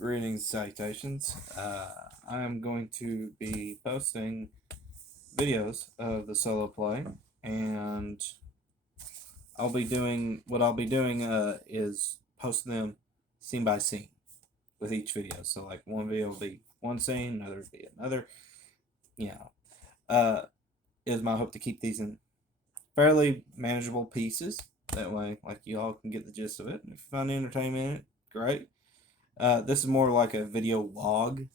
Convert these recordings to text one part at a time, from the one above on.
Greetings, salutations. I am going to be posting videos of the solo play, and I'll be doing is posting them scene by scene with each video. So, like, one video will be one scene, another will be another. You know, uh, is my hope to keep these in fairly manageable pieces. That way, like, you all can get the gist of it. If you find entertainment in it, great. This is more like a video log,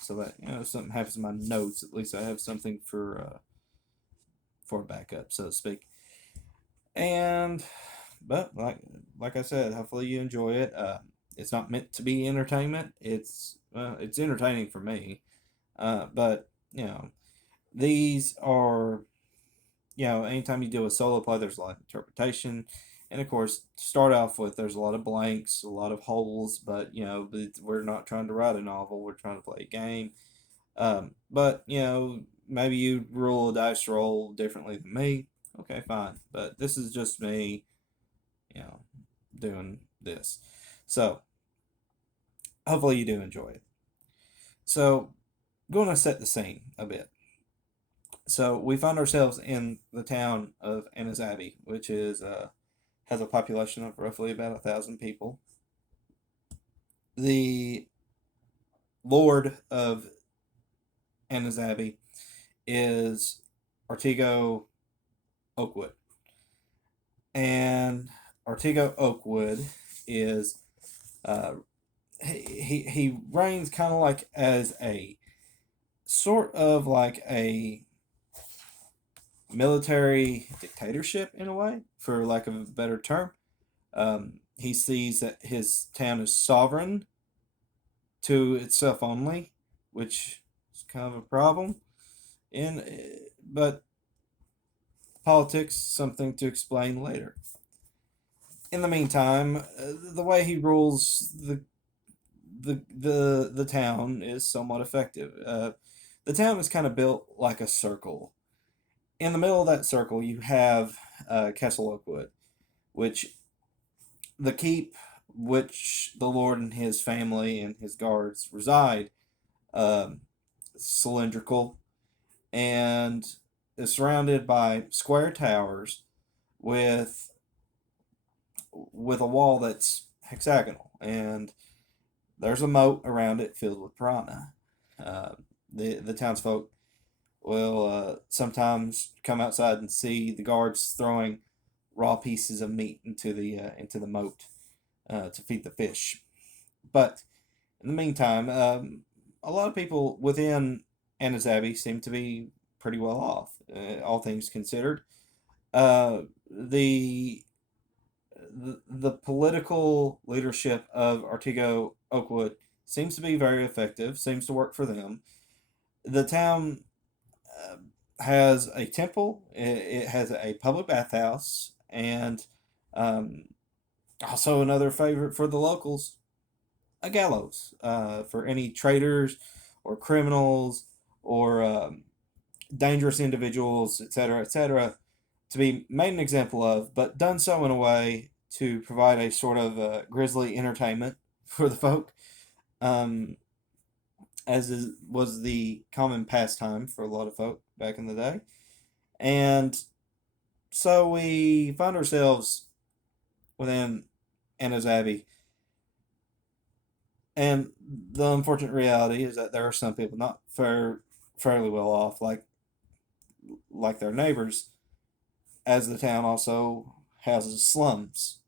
so that if something happens to my notes, at least I have something for backup, so to speak. And but like I said, hopefully you enjoy it. It's not meant to be entertainment. It's entertaining for me. But these are anytime you do a solo play, there's a lot of interpretation. And of course, to start off with, there's a lot of blanks, a lot of holes, but we're not trying to write a novel, we're trying to play a game. But maybe you roll a dice roll differently than me. Okay, fine. But this is just me, you know, doing this. So hopefully you do enjoy it. So, going to set the scene a bit. So we find ourselves in the town of Anazabi, which is has a population of roughly about 1,000 people. The lord of Anazabi is Artigo Oakwood, and Artigo Oakwood is he reigns kind of like as a sort of like a military dictatorship in a way, for lack of a better term. He sees that his town is sovereign to itself only, which is kind of a problem. But politics, something to explain later. In the meantime, the way he rules the town is somewhat effective. The town is kind of built like a circle. In the middle of that circle, you have Castle Oakwood, which the keep which the Lord and his family and his guards reside, um, cylindrical, and is surrounded by square towers with a wall that's hexagonal, and there's a moat around it filled with piranha. Uh, the townsfolk will sometimes come outside and see the guards throwing raw pieces of meat into the moat to feed the fish. But in the meantime, a lot of people within Anazabi seem to be pretty well off, all things considered. Uh, the, the political leadership of Artigo Oakwood seems to be very effective, seems to work for them. The town uh, has a temple, it has a public bathhouse, and um, also another favorite for the locals, a gallows for any traitors or criminals or dangerous individuals, etc., to be made an example of, but done so in a way to provide a sort of grisly entertainment for the folk, um, was the common pastime for a lot of folk back in the day. And so we find ourselves within Anna's Abbey, and the unfortunate reality is that there are some people not fairly well off, like their neighbors, as the town also houses slums.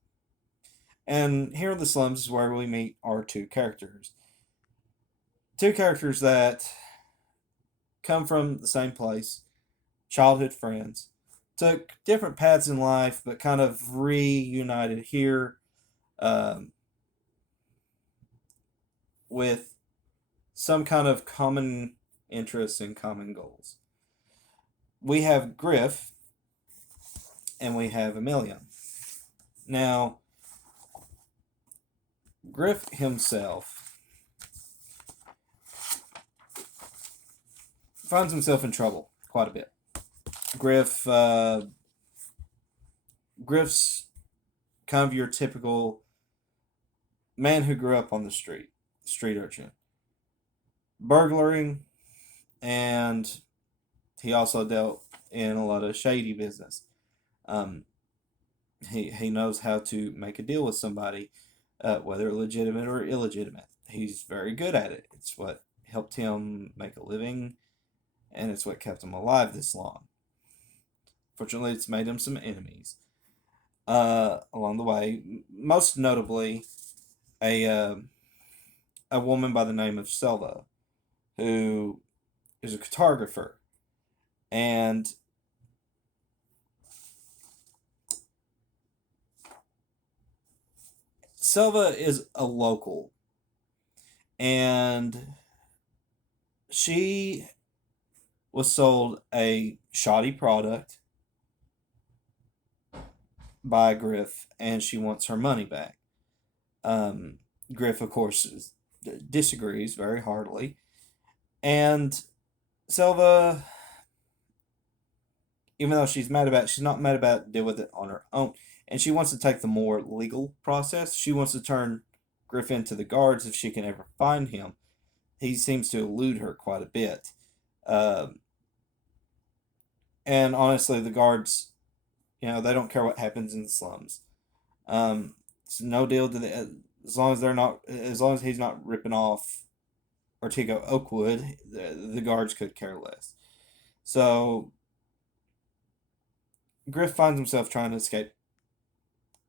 And here in the slums is where we meet our two characters. Two characters that come from the same place, childhood friends, took different paths in life, but kind of reunited here, um, with some kind of common interests and common goals. We have Griff and we have Amelia. Now, Griff himself finds himself in trouble quite a bit. Griff, Griff's kind of your typical man who grew up on the street. street urchin, burglaring, and he also dealt in a lot of shady business. Um, he knows how to make a deal with somebody, whether legitimate or illegitimate. He's very good at it. It's what helped him make a living, and it's what kept him alive this long. Fortunately, it's made him some enemies along the way. Most notably, a uh, a woman by the name of Selva, who is a cartographer, and Selva is a local, and she was sold a shoddy product by Griff, and she wants her money back. Um, Griff, of course, disagrees very heartily, and Selva, even though she's mad about it, she's not mad about it, deal with it on her own, and she wants to take the more legal process. She wants to turn Griff into the guards if she can ever find him. He seems to elude her quite a bit. Um, and honestly, the guards, they don't care what happens in the slums. It's no deal to the as long as they're not as long as he's not ripping off Ortega Oakwood, the guards could care less. So Griff finds himself trying to escape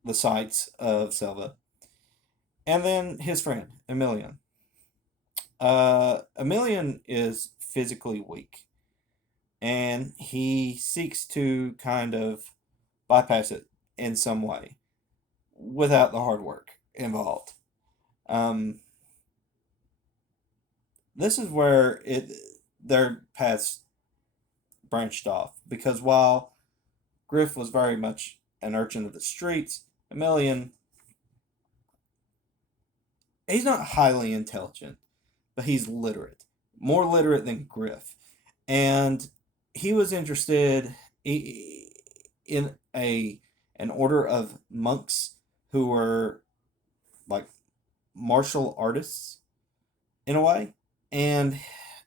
the sights of Selva, and then his friend Emilian. Emilian is physically weak, and he seeks to kind of bypass it in some way without the hard work involved. Um, this is where their paths branched off because while Griff was very much an urchin of the streets, Emilian, he's not highly intelligent, but he's literate, more literate than Griff, and he was interested in an order of monks who were like martial artists in a way, and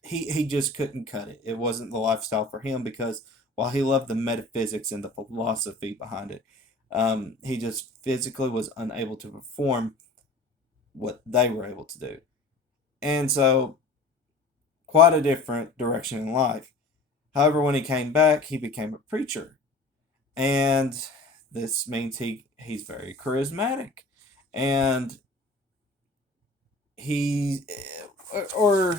he just couldn't cut it. It wasn't the lifestyle for him because while he loved the metaphysics and the philosophy behind it, he just physically was unable to perform what they were able to do, and so quite a different direction in life. However, when he came back, he became a preacher, and this means he's very charismatic, and he or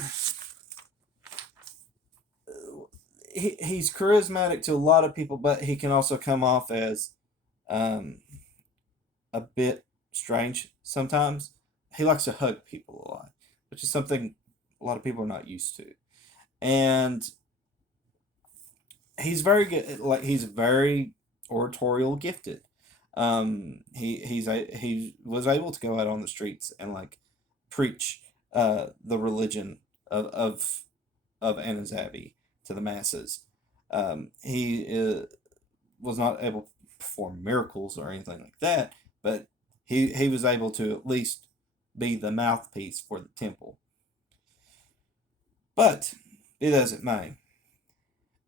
he's charismatic to a lot of people, but he can also come off as um, a bit strange sometimes. He likes to hug people a lot, which is something a lot of people are not used to. And he's very good. Like he's very oratorial gifted. He was able to go out on the streets and like preach the religion of Anazabi to the masses. He was not able to perform miracles or anything like that, but he was able to at least be the mouthpiece for the temple. But be that as it may,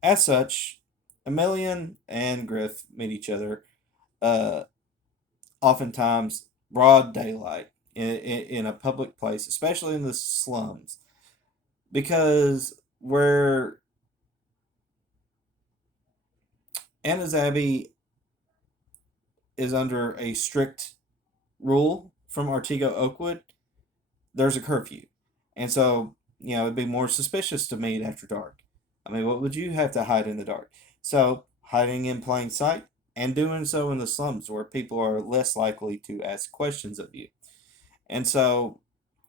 as such, Emilian and Griff meet each other, uh, oftentimes broad daylight in a public place, especially in the slums, because where Anazabi is under a strict rule from Artego Oakwood, there's a curfew. And so, it'd be more suspicious to meet after dark. I mean, what would you have to hide in the dark? So, hiding in plain sight and doing so in the slums where people are less likely to ask questions of you. And so,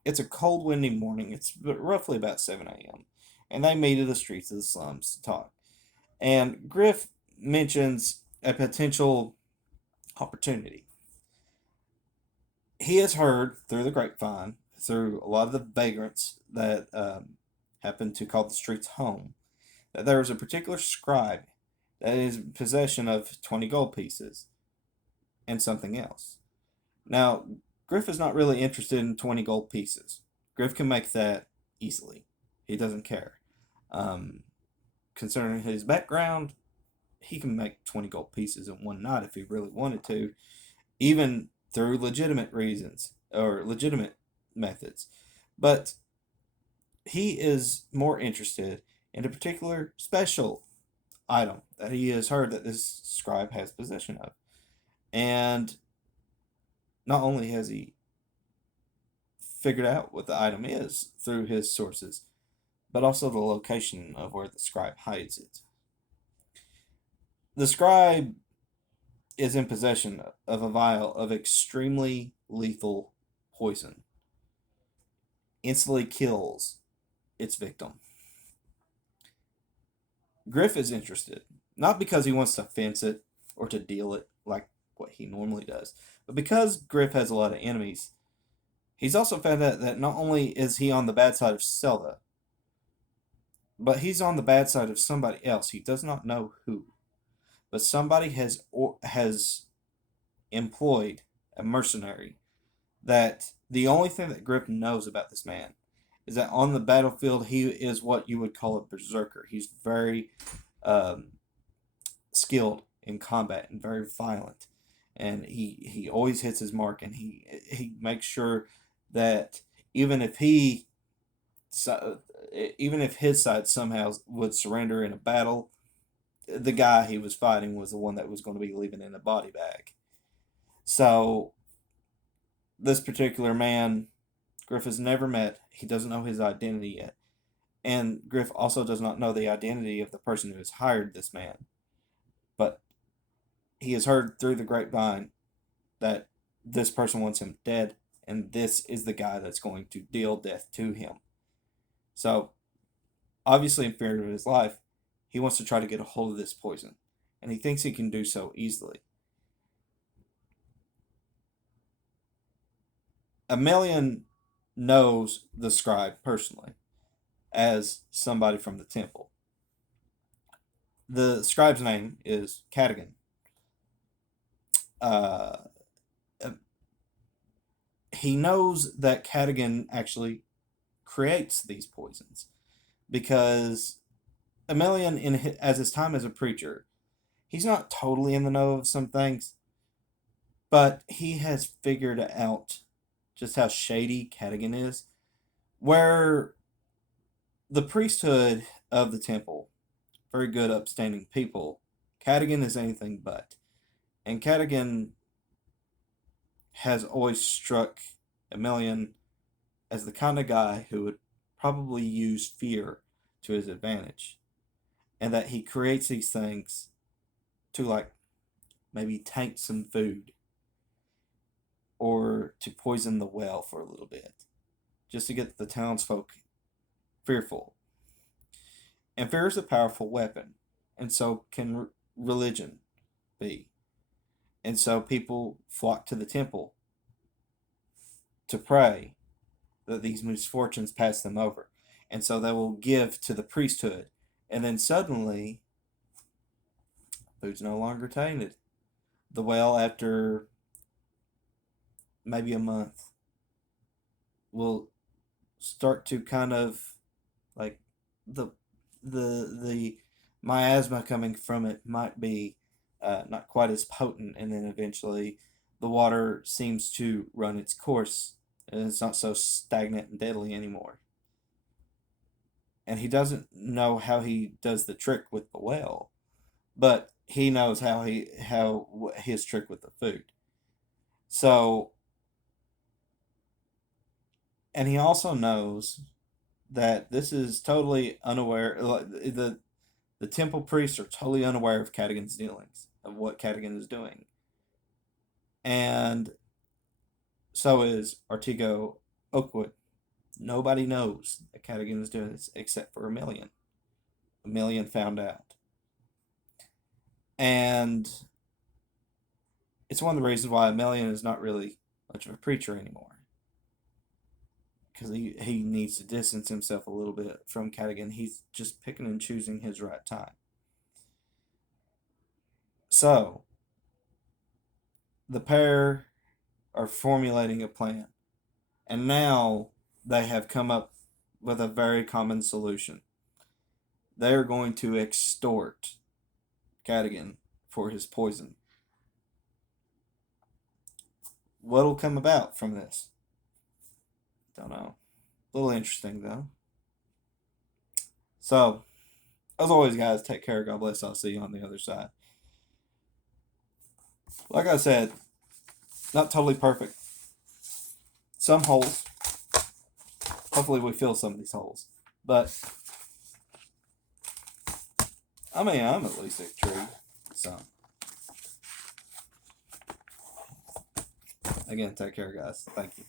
it's a cold, windy morning. It's roughly about 7 a.m. And they meet in the streets of the slums to talk. And Griff mentions a potential opportunity. He has heard through the grapevine, through a lot of the vagrants that happen to call the streets home, that there is a particular scribe that is in possession of 20 gold pieces and something else. Now, Griff is not really interested in 20 gold pieces. Griff can make that easily. He doesn't care. Um, Considering his background, he can make 20 gold pieces in one night if he really wanted to, even through legitimate reasons or legitimate methods. But he is more interested in a particular special item that he has heard that this scribe has possession of. And not only has he figured out what the item is through his sources, but also the location of where the scribe hides it. The scribe is in possession of a vial of extremely lethal poison. Instantly kills its victim. Griff is interested, not because he wants to fence it or to deal it like what he normally does, but because Griff has a lot of enemies. He's also found out that not only is he on the bad side of Zelda, but he's on the bad side of somebody else. He does not know who, but somebody has employed a mercenary that the only thing that Griff knows about this man is that on the battlefield he is what you would call a berserker. He's very um, skilled in combat and very violent, and he always hits his mark, and he makes sure that even if he so, even if his side somehow would surrender in a battle, the guy he was fighting was the one that was going to be leaving in a body bag. So this particular man, Griff has never met. He doesn't know his identity yet. And Griff also does not know the identity of the person who has hired this man. But he has heard through the grapevine that this person wants him dead, and this is the guy that's going to deal death to him. So, obviously, in fear of his life, he wants to try to get a hold of this poison, and he thinks he can do so easily. Aemelian knows the scribe personally as somebody from the temple. The scribe's name is Cadigan. Uh, he knows that Cadigan actually creates these poisons because Aemelian, as his time as a preacher, he's not totally in the know of some things, but he has figured out just how shady Cadigan is, where the priesthood of the temple, very good, upstanding people, Cadigan is anything but. And Cadigan has always struck Aemelian as the kind of guy who would probably use fear to his advantage. And that he creates these things to, like, maybe taint some food or to poison the well for a little bit, just to get the townsfolk fearful. And fear is a powerful weapon, and so can religion be. And so people flock to the temple to pray that these misfortunes pass them over. And so they will give to the priesthood. And then suddenly, food's no longer tainted. The well, after maybe a month, will start to kind of, like, the the miasma coming from it might be not quite as potent, and then eventually the water seems to run its course, and it's not so stagnant and deadly anymore. And he doesn't know how he does the trick with the well, but he knows how his trick with the food. So, and he also knows that this is totally unaware. Like, the temple priests are totally unaware of Cadigan's dealings, of what Cadigan is doing, and so is Artigo Oakwood. Nobody knows that Cadigan is doing this except for Aemelian. Aemelian found out, and it's one of the reasons why Aemelian is not really much of a preacher anymore, because he needs to distance himself a little bit from Cadigan. He's just picking and choosing his right time. So, the pair are formulating a plan. And now they have come up with a very common solution. They are going to extort Cadigan for his poison. What'll come about from this? Don't know. A little interesting though. So, as always, guys, take care. God bless. I'll see you on the other side. Like I said, not totally perfect. Some holes. Hopefully, we fill some of these holes. But, I mean, I'm at least intrigued. So, again, take care, guys. Thank you.